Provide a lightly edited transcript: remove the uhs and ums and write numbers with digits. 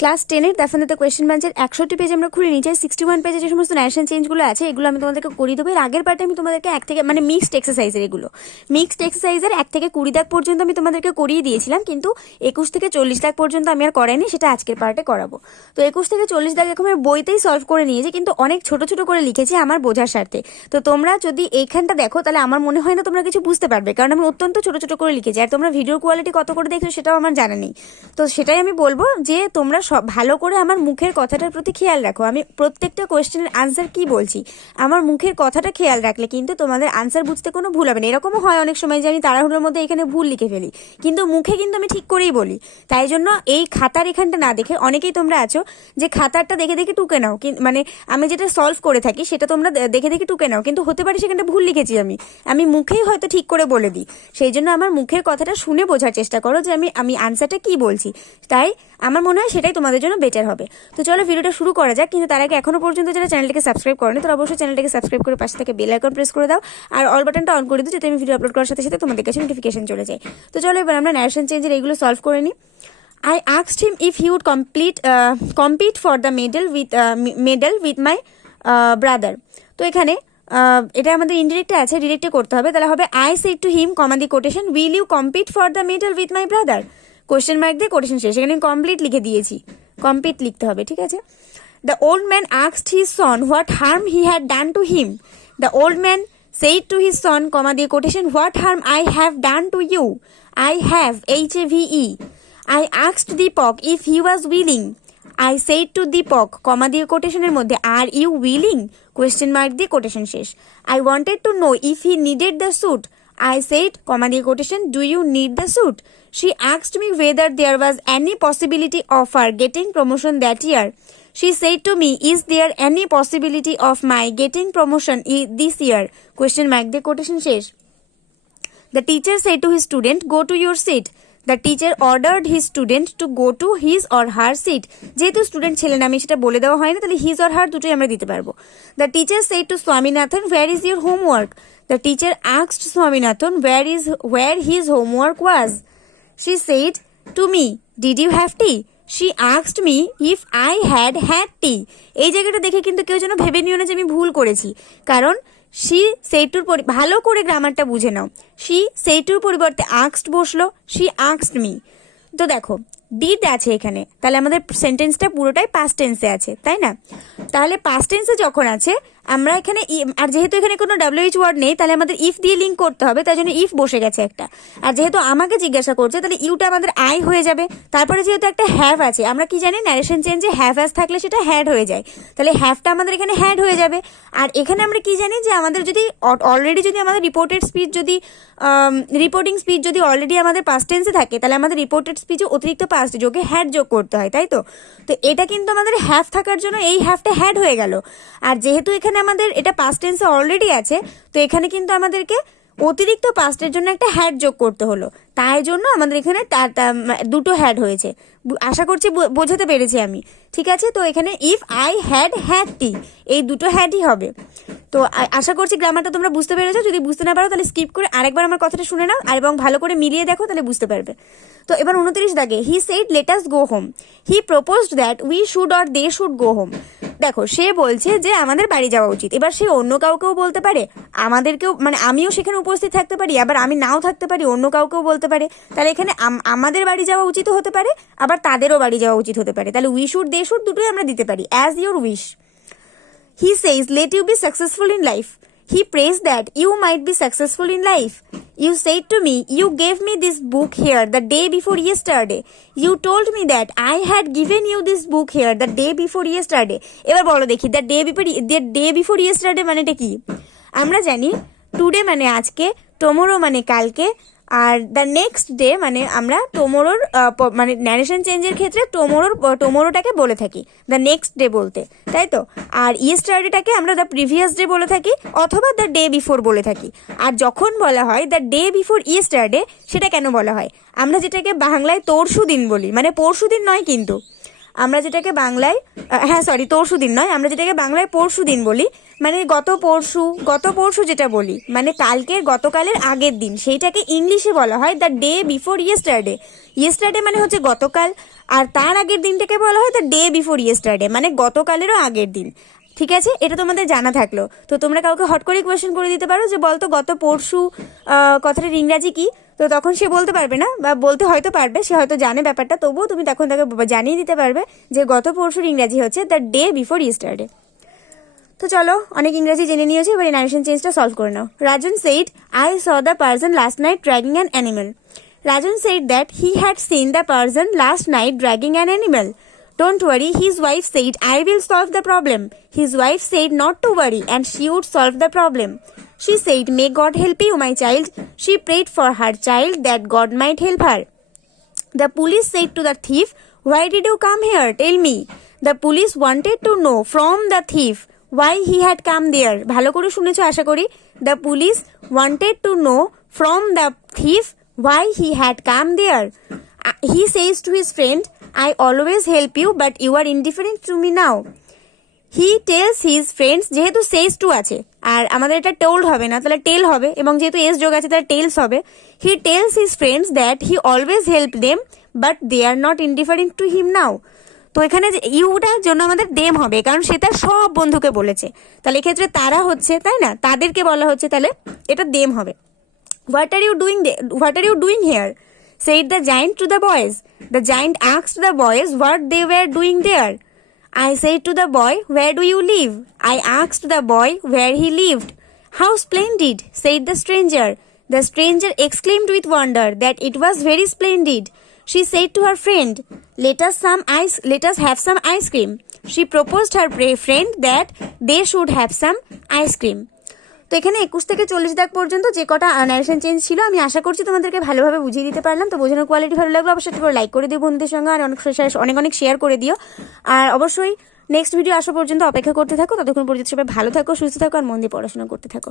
Class 10-এর ডাফ and that question ব্যাংকের 61 পেজ আমরা খুলে নিয়েছি। 61 পেজে যে সমস্ত ন্যারেশন চেঞ্জগুলো আছে এগুলো আমি তোমাদেরকে করিয়ে দেবো। এর আগের পার্টে আমি তোমাদেরকে 1 থেকে মানে মিক্সড এক্সারসাইজের মিক্সড এক্সারসাইজের 1 থেকে 20 দাগ পর্যন্ত আমি তোমাদেরকে করিয়ে দিয়েছিলাম, কিন্তু 21 থেকে 40 দাগ পর্যন্ত আমি আর করাইনি, সেটা আজকের পার্টে করাবো। তো 21 থেকে 40 দাগ এখন আমি বইতেই সলভ করে নিয়েছি, কিন্তু অনেক ছোট ছোট করে লিখেছি আমার বোঝার স্বার্থে। তো তোমরা যদি এইখানটা দেখো তাহলে আমার মনে হয় না তোমরা কিছু বুঝতে পারবে, কারণ আমি অত্যন্ত ছোট ছোট করে লিখেছি। আর তোমরা ভিডিওর কোয়ালিটি কত করে দেখছো সেটাও আমার জানা নেই। তো সেটাই আমি বলবো যে তোমরা সব ভালো করে আমার মুখের কথাটার প্রতি খেয়াল রাখো। আমি প্রত্যেকটা কোয়েশ্চেনের আনসার কি বলছি আমার মুখের কথাটা খেয়াল রাখলে কিন্তু তোমাদের আনসার বুঝতে কোনো ভুল হবে না। এরকমও হয় অনেক সময় যে আমি তাড়াহুড়োর মধ্যে এখানে ভুল লিখে ফেলি, কিন্তু মুখে কিন্তু আমি ঠিক করেই বলি। তাই জন্য এই খাতার এখানটা না দেখে, অনেকেই তোমরা আছো যে খাতারটা দেখে দেখে টুকে নাও, মানে আমি যেটা সলভ করে থাকি সেটা তোমরা দেখে দেখে টুকে নাও, কিন্তু হতে পারে সেখানটা ভুল লিখেছি আমি মুখেই হয়তো ঠিক করে বলে দিই। সেই জন্য আমার মুখের কথাটা শুনে বোঝার চেষ্টা করো যে আমি আনসারটা কি বলছি। তাই আমার মনে হয় সেটাই তোমাদের জন্য বেটার হবে। তো চলো ভিডিওটা শুরু করা যাক, কিন্তু তার আগে এখনো পর্যন্ত যারা চ্যানেলটাকে সাবস্ক্রাইব করেনি তারা অবশ্যই চ্যানেলটাকে সাবস্ক্রাইব করে পাশে থেকে বেল আইকন প্রেস করে দাও, আর অল বাটনটা অন করে দিও যাতে আমি ভিডিও আপলোড করার সাথে সাথে তোমাদের কাছে নোটিফিকেশন চলে যায়। তো চলো এবার আমরা ন্যারেশন চেঞ্জের এইগুলো সলভ করে নিই। I asked him if he would compete for the medal with my brother. তো এখানে এটা আমাদের ইনডিরেক্টে আছে, ডিরেক্টে করতে হবে। তাহলে হবে I said to him, comma the quotation, will you compete for the medal with my brother? Question mark দিয়ে কোটেশন শেষ। এখানে কমপ্লিট লিখে দিয়েছি, কমপ্লিট লিখতে হবে, ঠিক আছে। The old man asked his son what harm he had done to him. The old man said to his son, comma the quotation, what harm I have done to you? I have, H-A-V-E. I asked Deepak if he was willing. I said to Deepak, comma দিয়ে কোটেশনের মধ্যে, are you willing? Question mark দিয়ে quotation শেষ। I wanted to know if he needed the suit. I said, comma দিয়ে quotation, do you need the suit? She asked me whether there was any possibility of her getting promotion that year. She said to me, is there any possibility of my getting promotion this year? Question mark দিয়ে quotation শেষ। The teacher said to his student, go to your seat. The teacher ordered his student to go to his or her seat. যেহেতু student ছেলে না, আমি সেটা বলে দেওয়া হয় না, তাহলে his or her দুটোই আমরা দিতে পারবো। The teacher said to Swaminathan, where is your homework? The teacher asked Swaminathan where his homework was. She said to me, did you have tea? She asked me if I had tea. এই জায়গাটা দেখে কিন্তু কেউ যেন ভেবে নিও না যে আমি ভুল করেছি, কারণ she said-টুর ভালো করে গ্রামারটা বুঝে নাও। she said-টুর পরিবর্তে asked বসলো, she asked me। তো দেখো ডিড আছে এখানে, তাহলে আমাদের সেন্টেন্সটা পুরোটাই পাস্ট টেন্সে আছে, তাই না? তাহলে পাস্ট টেন্সে যখন আছে আমরা এখানে, আর যেহেতু এখানে কোনো WH ওয়ার্ড নেই তাহলে আমাদের ইফ দিয়ে লিঙ্ক করতে হবে, তাই জন্য ইফ বসে গেছে একটা। আর যেহেতু আমাকে জিজ্ঞাসা করছে তাহলে ইউটা আমাদের আই হয়ে যাবে। তারপরে যেহেতু একটা হ্যাভ আছে, আমরা কি জানি ন্যারেশন চেঞ্জে হ্যাভ অ্যাজ থাকলে সেটা হ্যাড হয়ে যায়, তাহলে হ্যাভটা আমাদের এখানে হ্যাড হয়ে যাবে। আর এখানে আমরা কি জানি যে আমাদের যদি অলরেডি যদি আমাদের রিপোর্টিং স্পিচ যদি অলরেডি আমাদের পাস্ট টেন্সে থাকে তাহলে আমাদের রিপোর্টেড স্পিচে অতিরিক্ত পাস্ট যোগে হ্যাড যোগ করতে হয়, তাই তো? তো এটা কিন্তু আমাদের হ্যাভ থাকার জন্য এই হ্যাভটা হ্যাড হয়ে গেল। আর যেহেতু এখানে আমাদের এটা পাস্ট টেন্সে অলরেডি আছে, তো এখানে কিন্তু আমাদেরকে অতিরিক্ত পাস্টের জন্য একটা হ্যাড যোগ করতে হলো, তাই জন্য আমাদের এখানে দুটো হ্যাড হয়েছে। আশা করছি বোঝাতে পেরেছি আমি, ঠিক আছে? তো এখানে ইফ আই হ্যাড টি, এই দুটো হ্যাডই হবে। তো আশা করছি গ্রামারটা তোমরা বুঝতে পেরেছো। যদি বুঝতে না পারো তাহলে স্কিপ করে আরেকবার আমার কথাটা শুনে নাও আর এবং ভালো করে মিলিয়ে দেখো, তাহলে বুঝতে পারবে। তো এবার 29 দাগে, he said let us go home. He proposed that we should or they should go home. দেখো সে বলছে যে আমাদের বাড়ি যাওয়া উচিত। এবার সে অন্য কাউকেও বলতে পারে, আমাদেরকেও, মানে আমিও সেখানে উপস্থিত থাকতে পারি, আবার আমি নাও থাকতে পারি, অন্য কাউকেও বলতে পারে। তাহলে এখানে আমাদের বাড়ি যাওয়া উচিত হতে পারে, আবার তাদেরও বাড়ি যাওয়া উচিত হতে পারে। তাহলে উই শুড দে শুড দুটোই আমরা দিতে পারি, as your wish. He says, let you be successful in life. He prays that you might be successful in life. You said to me, you gave me this book here the day before yesterday. You told me that I had given you this book here the day before yesterday. এবার বলো দেখি, the day before yesterday মানেটা কি? আমরা জানি today মানে আজকে, tomorrow মানে কালকে, আর দ্য নেক্সট ডে মানে আমরা টুমরোর মানে ন্যারেশন চেঞ্জের ক্ষেত্রে টুমরোটাকে বলে থাকি দ্য নেক্সট ডে বলতে, তাই তো? আর ইয়েস্টারডেটাকে আমরা দ্য প্রিভিয়াস ডে বলে থাকি অথবা দ্য ডে বিফোর বলে থাকি। আর যখন বলা হয় দ্য ডে বিফোর ইয়েস্টারডে, সেটা কেন বলা হয়? আমরা যেটাকে বাংলায় তরশু দিন বলি, মানে পরশু দিন নয় কিন্তু, আমরা যেটাকে বাংলায় হ্যাঁ সরি তরশু দিন নয়, আমরা যেটাকে বাংলায় পরশু দিন বলি, মানে গত পরশু যেটা বলি, মানে গতকালের আগের দিন, সেইটাকে ইংলিশে বলা হয় the day before yesterday. Yesterday মানে হচ্ছে গতকাল, আর তার আগের দিনটাকে বলা হয় দ্য ডে বিফোর ইয়েস্টারডে, মানে গতকালেরও আগের দিন। ঠিক আছে, এটা তোমাদের জানা থাকলো। তো তোমরা কাউকে হট করে কোয়েশ্চেন করে দিতে পারো যে বলতো গত পরশু কথাটার ইংরাজি কি, তো তখন সে বলতে পারবে না, বা বলতে হয়তো পারবে, সে হয়তো জানে ব্যাপারটা, তবুও তুমি তখন তাকে জানিয়ে দিতে পারবে যে গত পরশুর ইংরাজি হচ্ছে দ্য ডে বিফোর ইয়েস্টারডে। তো চলো, অনেক ইংরেজি জেনে নিয়েছি, এবার নারেশন চেঞ্জটা সলভ করে নাও। Rajan said, I saw the person last night dragging an animal. Rajan said that he had seen the person last night dragging an animal. Don't worry, his wife said, I will solve the problem. His wife said not to worry and she would solve the problem. She said, may God help you, my child. She prayed for her child that God might help her. The police said to the thief, why did you come here? Tell me. The police wanted to know from the thief why he had come there. ভালো করে শুনেছো আশা করি। The police wanted to know from the thief why he had come there. He says to his friend, I always help you but you are indifferent to me now. He tells his friends, যেহেতু says to আছে আর আমাদের এটা told হবে না, তাহলে tell হবে, এবং যেহেতু s যোগ আছে তাহলে tells হবে। He tells his friends that he always help them but they are not indifferent to him now. তো এখানে যে ইউটার জন্য আমাদের দেম হবে, কারণ সে তার সব বন্ধুকে বলেছে, তাহলে এক্ষেত্রে তারা হচ্ছে, তাই না, তাদেরকে বলা হচ্ছে, তাহলে এটা দেম হবে। What are you doing here? Said the giant to the boys. The giant asked the boys what they were doing there. I said to the boy, where do you live? I asked the boy where he lived. How splendid, said the stranger. The stranger exclaimed with wonder that it was very splendid. She said to her friend, let us have some ice cream. She proposed her friend that they should have some ice cream. তো এখানে 21 থেকে 40 দাগ পর্যন্ত যে কটা narration change ছিল, আমি আশা করছি তোমাদেরকে ভালোভাবে বুঝিয়ে দিতে পারলাম। তো বোঝানোর কোয়ালিটি ভালো লাগলো অবশ্যই একটু লাইক করে দিও বন্ধুদের সঙ্গে, আর অনেক শেয়ার করে দিও। আর অবশ্যই নেক্সট ভিডিও আসা পর্যন্ত অপেক্ষা করতে থাকো। ততক্ষণ পর্যন্ত সবাই ভালো থাকো, সুস্থ থাকো, আর মন দিয়ে পড়াশোনা করতে থাকো।